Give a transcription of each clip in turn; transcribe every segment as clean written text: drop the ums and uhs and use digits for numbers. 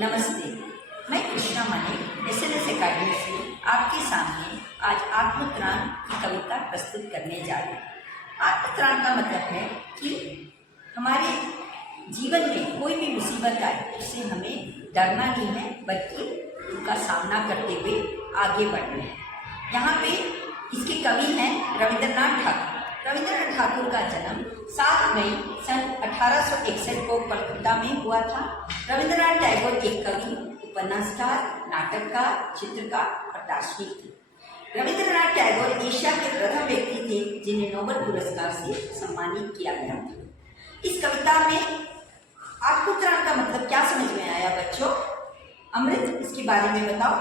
नमस्ते, मैं कृष्णा माने एसएनएस अकेडमी से आपके सामने आज आत्मत्राण की कविता प्रस्तुत करने जा रही हूँ। आत्मत्राण का मतलब है कि हमारे जीवन में कोई भी मुसीबत आए उससे हमें डरना नहीं है, बल्कि उनका सामना करते हुए आगे बढ़ना है। यहाँ पे इसके कवि हैं रविंद्रनाथ ठाकुर। रविंद्रनाथ ठाकुर का जन्म 7 मई सन 1861 को कलकत्ता में हुआ था। रविंद्रनाथ टैगोर एक कवि, उपन्यासकार, नाटककार, चित्रकार और दार्शनिक थे। रविंद्रनाथ टैगोर एशिया के प्रथम व्यक्ति थे जिन्हें नोबेल पुरस्कार से सम्मानित किया गया था। इस कविता में आत्मत्राण का मतलब क्या समझ में आया बच्चों? अमृत, इसके बारे में बताओ।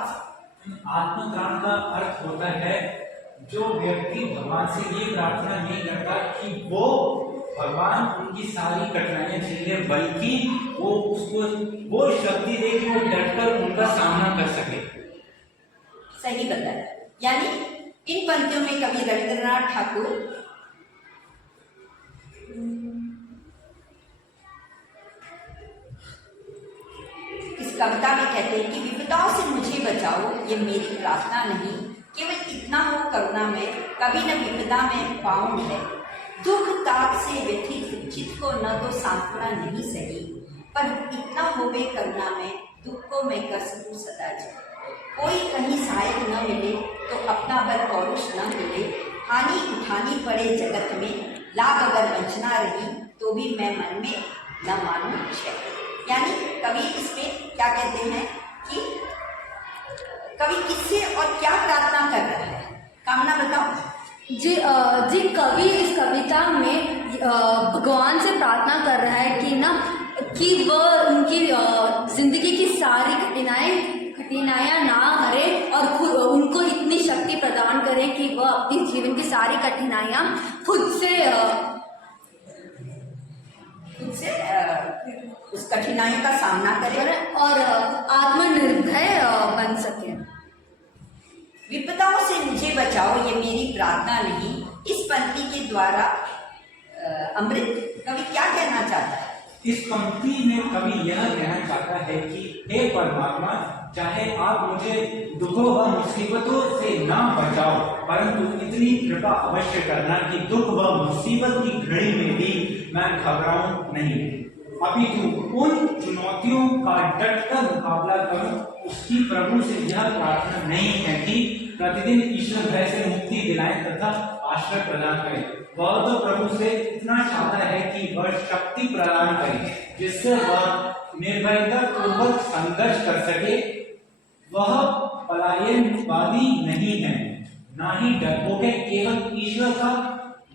आत्मत्राण का अर्थ होता है जो व्यक्ति भगवान से ये प्रार्थना नहीं करता कि वो भगवान उनकी सारी कठिनाइयां झेले, बल्कि वो उसको वो शक्ति दे कि वो डटकर उनका सामना कर सके। सही बताया। यानी इन पंक्तियों में कवि रविंद्रनाथ ठाकुर इस कविता में कहते हैं कि विपदाओं से मुझे बचाओ, ये मेरी प्रार्थना नहीं, केवल इतना हो करुणा में कभी न विपदा में पाऊं है। दुख ताप से व्यथित चित्त को न तो सांत्वना नहीं सही, पर इतना होवे करुणा में दुख को मैं कर सकूं सदा जी। कोई कहीं सहायक न मिले तो अपना बल पौरुष न मिले, हानि उठानी पड़े जगत में, लाभ अगर वंचना रही तो भी मैं मन में न मानूं क्षय। यानी कवि इसमें क्या कहते हैं कि कवि किससे और क्या प्रार्थना कर रहा है? कामना बताओ। जी कवि इस कविता में भगवान से प्रार्थना कर रहा है कि वह उनकी जिंदगी की सारी कठिनाइयां ना हरे और खुद उनको इतनी शक्ति प्रदान करें कि वह अपनी जीवन की सारी कठिनाइयां खुद से उस कठिनाइयों का सामना करें और आत्मनिर्भर बन सके। विपदाओं से मुझे बचाओ, ये मेरी प्रार्थना नहीं। इस पंक्ति के द्वारा अमृत कवि क्या कहना चाहता है? इस पंक्ति में कवि यह कहना चाहता है कि हे परमात्मा, चाहे आप मुझे दुखों व मुसीबतों से ना बचाओ, परंतु इतनी कृपा अवश्य करना कि दुख व मुसीबत की घड़ी में भी मैं घबराऊं नहीं, अपितु उन चुनौतियों का डटकर मुकाबला करूं। उसकी प्रभु से यह प्रार्थना नहीं है कि प्रतिदिन ईश्वर भय से मुक्ति दिलाएं तथा आश्रय प्रदान करें। वह तो प्रभु से इतना चाहता है कि वह शक्ति प्रदान करे जिससे वह निर्भयता पूर्वक संघर्ष कर सके। वह पलायनवादी नहीं है, ना ही डरपोक है, केवल ईश्वर का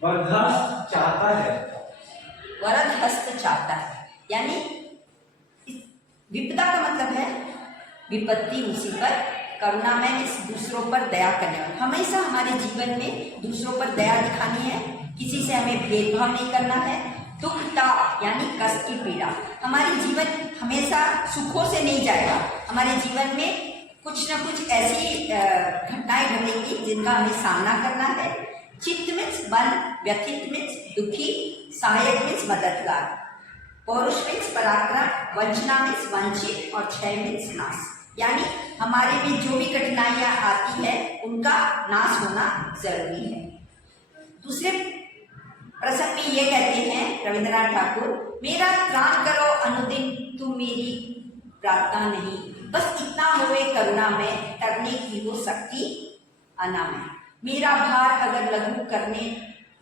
वरदहस्त चाहता है। वरदहस्त चाहता है यानी विपदा का मतलब है विपत्ति, मुसीबत। करुणा में इस दूसरों पर दया करने वाला। हमेशा हमारे जीवन में दूसरों पर दया दिखानी है, किसी से हमें भेदभाव नहीं करना है। दुख ताप यानी कष्ट की पीड़ा। हमारे जीवन हमेशा सुखों से नहीं जाएगा। हमारे जीवन में कुछ न कुछ ऐसी घटनाएं घटेंगी जिनका हमें सामना करना है। चित्त मीन्स मन, व्यथित मीन्स दुखी, सहायक मीन्स मददगार, पौरुष मीन्स पराक्रम, वंचना मीन्स वंचित और क्षय मीन्स नाश। यानी हमारे में जो भी कठिनाइयां आती है उनका नाश होना जरूरी है। दूसरे प्रसंग में ये कहते हैं रविंद्रनाथ ठाकुर, मेरा त्राण करो अनुदिन, तुम मेरी प्रार्थना नहीं, बस इतना होवे करुणा में, करने की हो शक्ति आना में। मेरा भार अगर लघु करने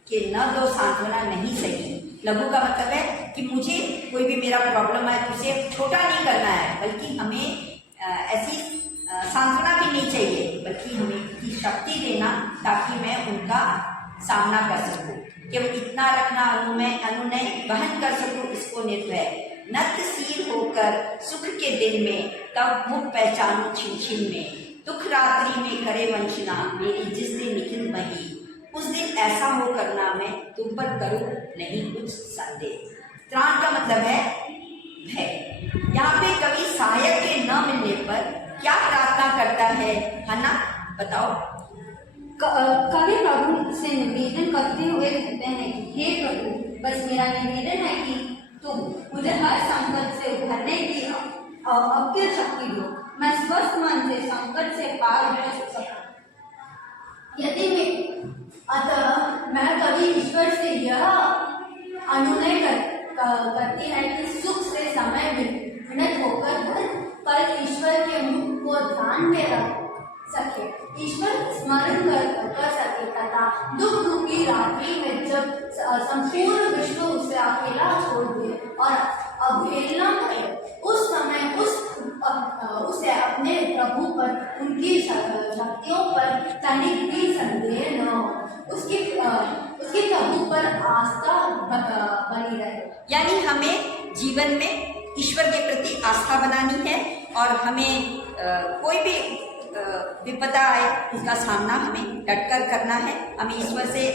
के न दो सांत्वना नहीं सही। लघु का मतलब है कि मुझे कोई भी मेरा प्रॉब्लम है तो उसे छोटा नहीं करना है, बल्कि हमें ऐसी सांत्वना भी नहीं चाहिए, बल्कि हमें की शक्ति देना ताकि मैं उनका सामना कर सकूं। केवल इतना रखना अनुनय वहन कर सकूं इसको निर्भय। नत सिर होकर सुख के दिन में, तब मुख पहचानूं छिन छिन में। दुख रात्रि में करे वंचना, मेरी जिस दिन निखिल मही, उस दिन ऐसा हो करना मैं तुम पर करूं नहीं कुछ संदेह। त्राण का मतलब है भय। यहाँ पे कवि सहायक के न मिलने पर क्या प्रार्थना करता है ना, बताओ। कवि प्रभु से निवेदन करते हुए कहते हैं कि हे प्रभु, बस मेरा निवेदन है कि तुम मुझे हर संकट से उभरने की अकिल शक्ति दो, मैं स्वस्थ मन से संकट से पार हो सकूं। यदि मैं कभी ईश्वर से यह अनुनय करती है कि सुख से समय विनत होकर कल ईश्वर के मुख को ध्यान में रख सके, ईश्वर स्मरण कर सके तथा दुख की रात्रि में जब संपूर्ण विश्व उसे अकेला छोड़ दे और अवहेलना करे, उस समय उसे अपने प्रभु पर, उनकी शक्तियों पर तनिक भी संदेह न हो, उसके प्रभु पर आस्था बनी रहे। यानी हमें जीवन में ईश्वर के प्रति आस्था बनानी है और हमें कोई भी विपदा आए उसका सामना हमें डटकर करना है। हमें ईश्वर से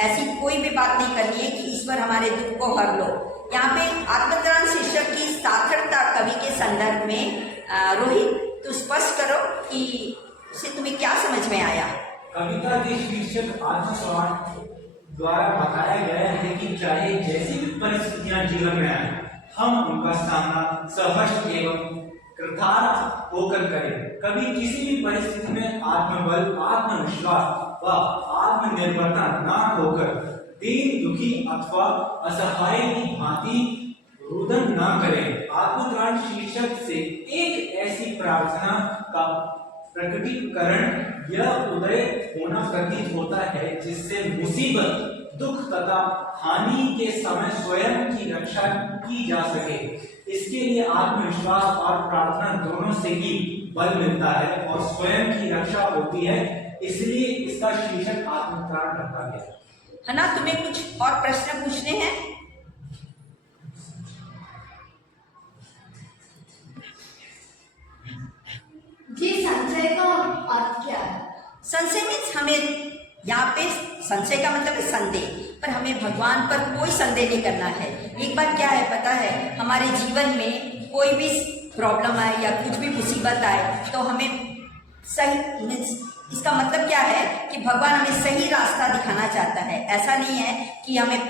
ऐसी कोई भी बात नहीं करनी है कि ईश्वर हमारे दुख को हर लो। यहाँ पे आत्मज्ञान शीर्षक की सार्थकता कवि के संदर्भ में रोहित तो स्पष्ट करो कि उसे तुम्हें क्या समझ में आया। कविता के शीर्षक आत्मज्ञान द्वारा बताया गया है कि चाहे जैसी भी परिस्थितियां जीवन में आए, हम उनका सामना सहर्ष एवं कृतार्थ होकर करें। कभी किसी भी परिस्थिति में आत्मबल, आत्मविश्वास व आत्मनिर्भरता न खोकर दीन, दुखी अथवा असहाय की भांति रुदन न करें। आत्मज्ञान शीर्षक से एक ऐसी प्रार्थना का प्रकटीकरण यह उदय होना प्रतीत होता है जिससे मुसीबत, दुख तथा हानि के समय स्वयं की रक्षा की जा सके। इसके लिए आत्मविश्वास और प्रार्थना दोनों से ही बल मिलता है और स्वयं की रक्षा होती है। इसलिए इसका शीर्षक आत्मज्ञान रखा गया है ना। तुम्हें कुछ और प्रश्न पूछने हैं? जी, संशय का अर्थ क्या है? संशय मीन्स हमें यहाँ पे संशय का मतलब है संदेह, पर हमें भगवान पर कोई संदेह नहीं करना है। एक बात क्या है पता है, हमारे जीवन में कोई भी प्रॉब्लम आए या कुछ भी मुसीबत आए तो हमें सही, इसका मतलब क्या है कि भगवान हमें सही रास्ता दिखाना चाहता है। ऐसा नहीं है कि हमें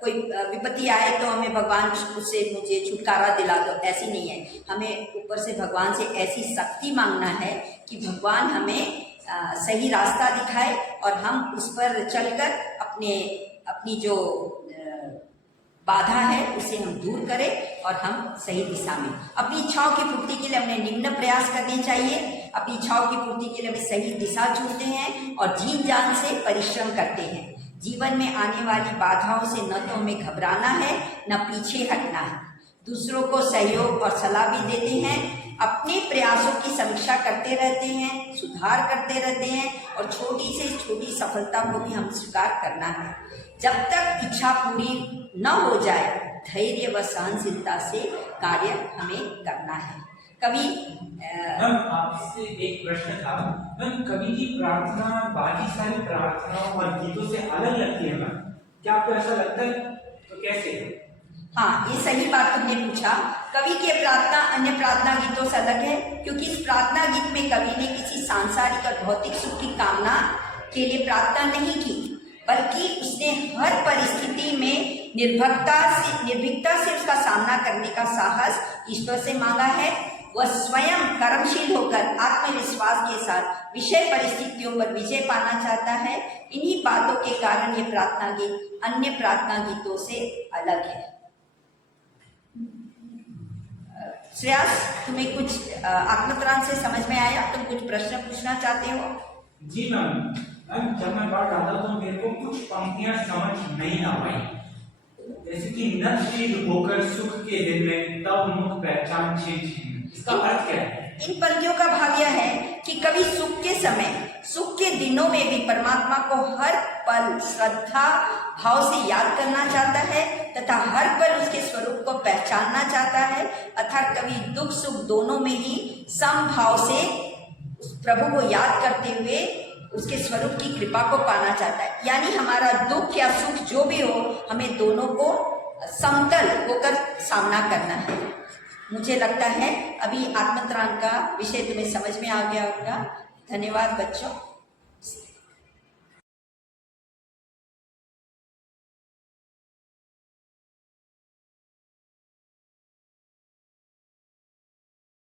कोई विपत्ति आए तो हमें भगवान उससे मुझे छुटकारा दिला दो, ऐसी नहीं है। हमें ऊपर से भगवान से ऐसी शक्ति मांगना है कि भगवान हमें सही रास्ता दिखाए और हम उस पर चलकर अपनी जो बाधा है उसे हम दूर करें और हम सही दिशा में अपनी इच्छाओं की पूर्ति के लिए हमें निम्न प्रयास करने चाहिए। अपनी इच्छाओं की पूर्ति के लिए हमें सही दिशा चुनते हैं और जीन जान से परिश्रम करते हैं। जीवन में आने वाली बाधाओं से न तो हमें घबराना है न पीछे हटना है। दूसरों को सहयोग और सलाह भी देते हैं, अपने प्रयासों की समीक्षा करते रहते हैं, सुधार करते रहते हैं और छोटी से छोटी सफलता को भी हम स्वीकार करना है। जब तक इच्छा पूरी न हो जाए धैर्य व सहनशीलता से कार्य हमें करना है। कवि मैम, आपसे एक प्रश्न था। मैम, कवि की प्रार्थना बाकी सारी प्रार्थनाओं और गीतों से अलग लगती है मैम, क्या आपको ऐसा लगता है? तो कैसे? हाँ, ये सही बात तुमने पूछा। कवि की प्रार्थना अन्य प्रार्थना गीतों से अलग है क्योंकि इस प्रार्थना गीत में कवि ने किसी सांसारिक और भौतिक सुख की कामना के लिए प्रार्थना नहीं की, बल्कि उसने हर परिस्थिति में निर्भीकता से उसका सामना करने का साहस ईश्वर से मांगा है। वह स्वयं कर्मशील होकर आत्मविश्वास के साथ विषय परिस्थितियों पर विजय पाना चाहता है। इन्हीं बातों के कारण ये प्रार्थना गीत अन्य प्रार्थना गीतों से अलग है। श्रेयस, तुम्हें कुछ आत्मत्राण से समझ में आया? तुम कुछ प्रश्न पूछना चाहते हो? जी मैम, जब मैं पढ़ रहा था तो मेरे को कुछ पंक्तियां समझ नहीं आ पाई, जैसे कि नतशील होकर सुख के दिन में तब मुख पहचान छीन। इसका अर्थ क्या है? इन पंक्तियों का भाव यह है कि कभी सुख के समय, सुख के दिनों में भी परमात्मा को हर पल श्रद्धा भाव से याद करना चाहता है तथा हर पल उसके स्वरूप को पहचानना चाहता है। अर्थात कभी दुख सुख दोनों में ही समभाव से प्रभु को याद करते हुए उसके स्वरूप की कृपा को पाना चाहता है। यानी हमारा दुख या सुख जो भी हो, हमें दोनों को समतल होकर सामना करना है। मुझे लगता है अभी आत्मत्राण का विषय तुम्हें समझ में आ गया होगा। धन्यवाद बच्चों।